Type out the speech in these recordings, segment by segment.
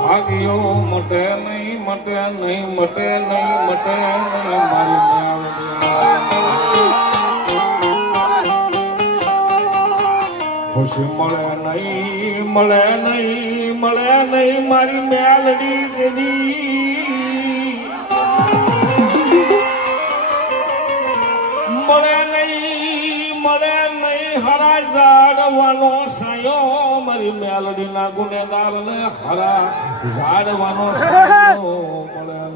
ભાગ્યો મટે નહીં મટે નહીં મટે નહીં મટે નહીં મળે નહીં મળે નહીં મળે નહીં મારી મેલડી દેવી હરા જાડવાનો સાયો મારી મેલડીના ગુનેગાર ને હરા જાડવાનો સાયો મળે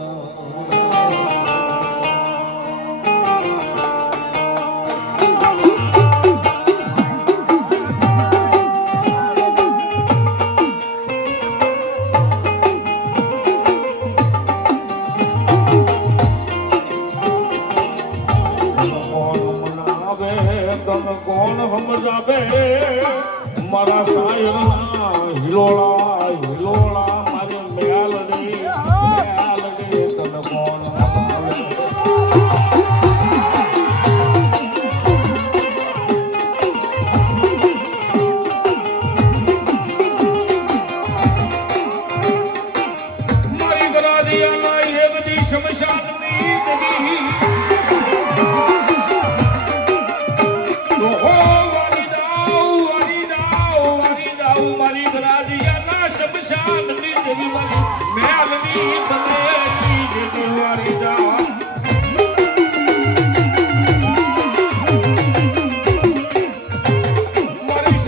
શમશાનની દડી મારી મેલની તને દેવી વાલી દાવ મારી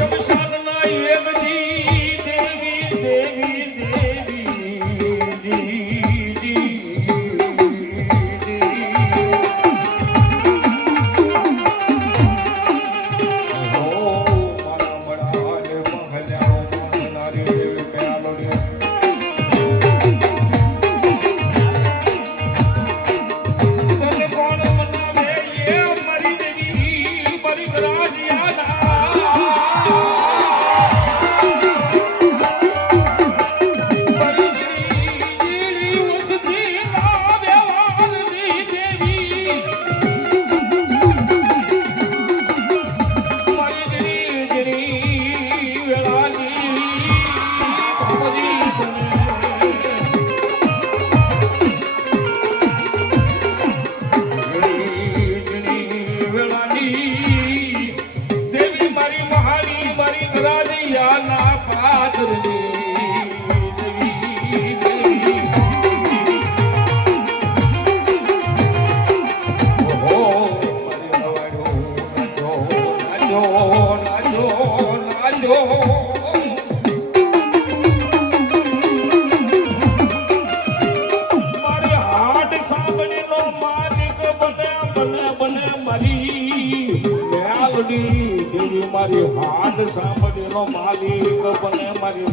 મેલડી દેવી મારી હાથ સાંભળીનો માલિક બને, મારી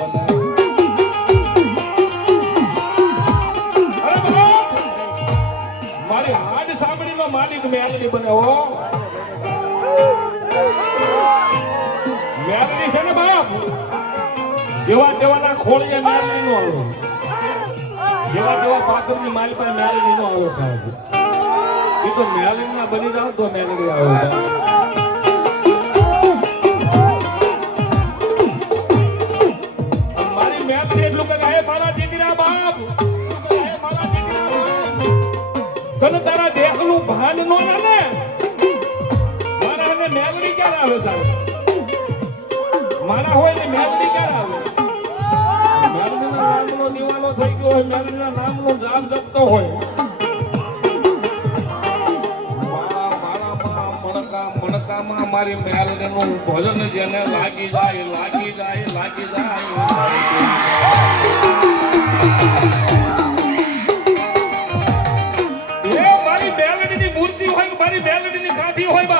બને! મારી હાટ સાંભળીનો માલિક મેલડી બને હો. મેલડી છે ને બાપ? જેવા તેવાના ખોળીએ મેલડી નો આવે. જેવા તેવા પાકરની માલ પર મેલડી નો આવે સાહેબ. એ તો મેલડી ના બની જાવ તો મેલડી આવે. મારી મેલડીનું ભજન જેને લાગી જાય લાગી જાય લાગી જાય મારી મેલડીની મૂર્તિ હોય મારી મેલડીની કાઠી હોય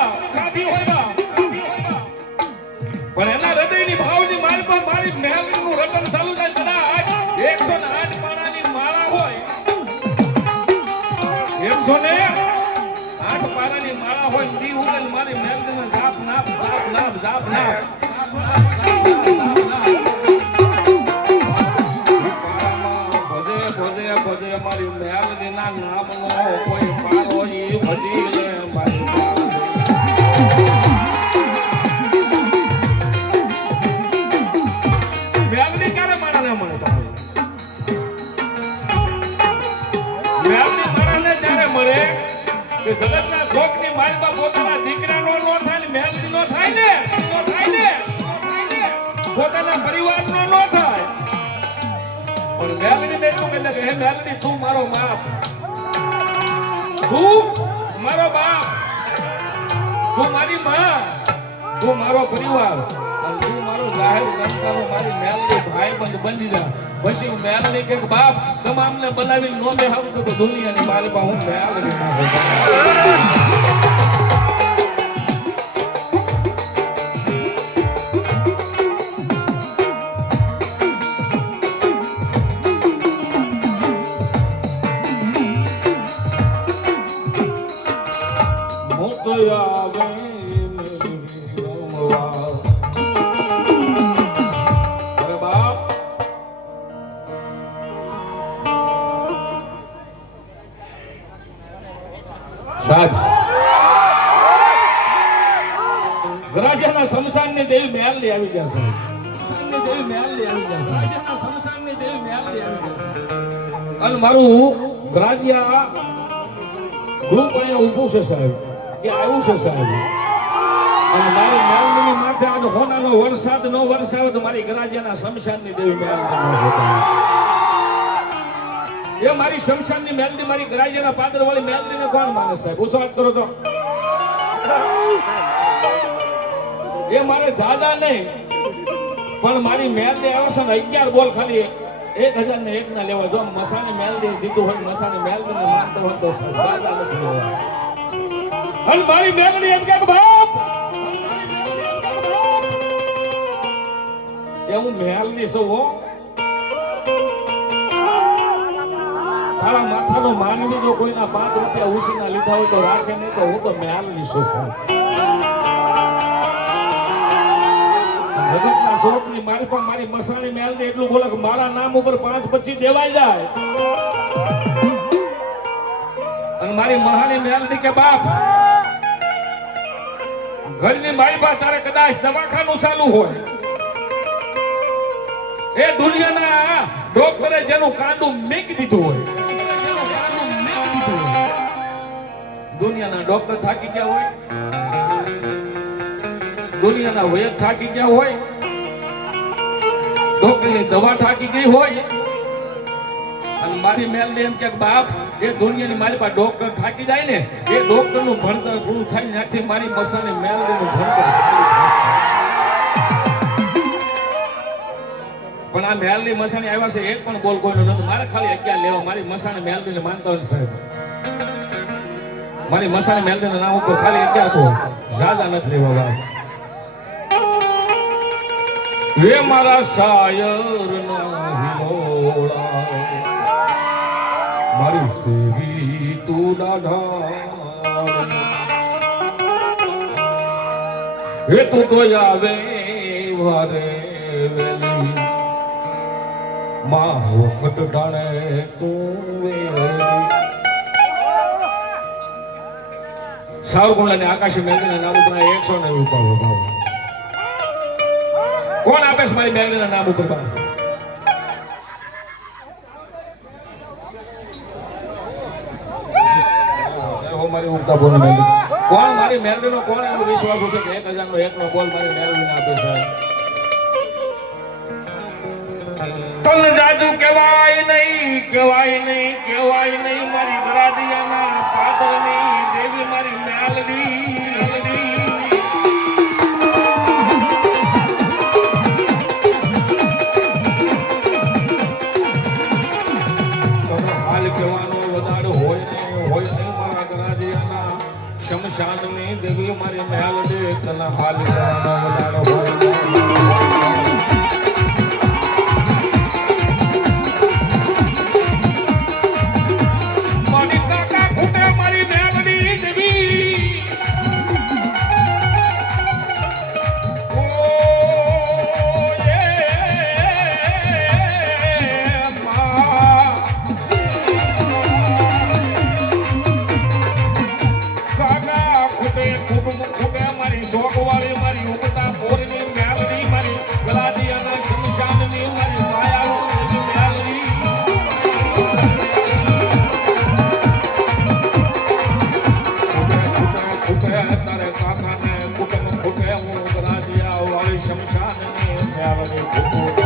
મેલડી મારાને ત્યારે મળે કે જગતના પોતાના દીકરાનો નો થાય ને મેલડી નો થાય ને નો ને નો થાય ને. પોતાના પરિવારનો નો થાય પણ મેલડીને એટલું કહી કે હે મેલડી તું મારો બાપ. તું મારો બાપ. તું મારી માં. તું મારો પરિવાર. અને તું મારો જાહેર જનતાનો મારી મેલની ભાઈ બંધ બની જા. પછી મેલની કે બાપ તમામને બનાવી નો બેહાવું તો દુનિયાની માલિકા હું મેલડી નાખું સાહેબ. ગરાજાના શમશાનની દેવી મેલડી આવી ગયા સાહેબ શમશાનની દેવી મેલડી આવી ગયા ગરાજાના શમશાનની દેવી મેલડી આવી ગયા અને મારું ગરાજિયા ગ્રુપ ઊભું છે સાહેબ. એ આવ્યું છે સાહેબ. અને મારી મેલડીની માથે આજ હોનાનો વરસાદ નો વરસાવે તો મારી ગરાજિયાના શમશાનની દેવી મેલડી એ મારી શમશાનની મેલડી, મારી ગરાજિયાના પાદર વાળી મેલડીને કોણ માને સાહેબ? ઓછો વાત કરો તો? એ મારે જાદા નહીં, પણ મારી મેલડી આવે છે ને અગિયાર બોલ ખાલી એક. હજાર ને એક ના લેવા. જો મસાની મેલડી દીધું હોય, મસાની મેલડી ને માનતો હોય તો જાદા નથી અને મારી મેલડી એમ કે બાપ! એ હું મહેલની છું હો. તારા માથાનો માનવી જો કોઈના પાંચ રૂપિયા ઉસીના લીધા હોય તો રાખે, નહીં તો હું તો મેલડી છું. જગતના શોખની મારી પણ મારી મસાણી મેલડી એટલું બોલે મારા નામ ઉપર પાંચ પચી દેવાઈ જાય. અને મારી મહાની મેલડી કે બાપ, ઘરની મારી પાસે તારે કદાચ દવાખાનું ચાલુ હોય. એ દુનિયાના ડોક્ટરે જેનું કાંડું મેકી દીધું હોય. દુનિયાના ડોક્ટર થાકી ગયા હોય, દુનિયાના વૈદ થાકી ગયા હોય, ડોક્ટરની દવા થાકી ગઈ હોય, અને મારી મેલને એમ કે બાપ, એ દુનિયાની મારી પાસે ડોક્ટર થાકી જાય ને, એ ડોક્ટરનું ભણતર પૂરું થાય ત્યાંથી મારી મસાની મેલડીનું ભણતર પણ આ મેલડી મસાણી આવ્યા છે, એક પણ બોલ કોઈનો નથી મારે ખાલી અગિયાર લેવા, મારી મસાણી મેલડીને માનતા હોય સાહેબ. મારી મસાણી મેલડીના નામ ઉપર ખાલી અગિયાર તો ઝાઝા નથી લેવા બાપ વે મારા શાયરના હિમોળા મારી દેવી તું દાઢા. હે તું તો આવે વારે વેલી. માં વખત ડાણે તું સાવરકુંડલાની આકાશી મેલડીના નામ એકસો ને રૂપિયા કોણ આપે છે મારી મેલડીના નામ ઉપર ભાવ મારી ઉગતા બોલ કોણ મારી મેલડીનો કોણ એનો વિશ્વાસ છે કે એક નો એકનો બોલ મારી મેલડીને આપે છે? તન જાજુ કહેવાય નહીં કહેવાય નહીં કહેવાય નહીં, મારી ગરાદિયાના પાદરની દેવી ગરાદિયાના શમશાનની દેવી મારી મેલડી તને હાલ કહેવાનો વધારે વાળી શમશાનની મેલડી ખૂટું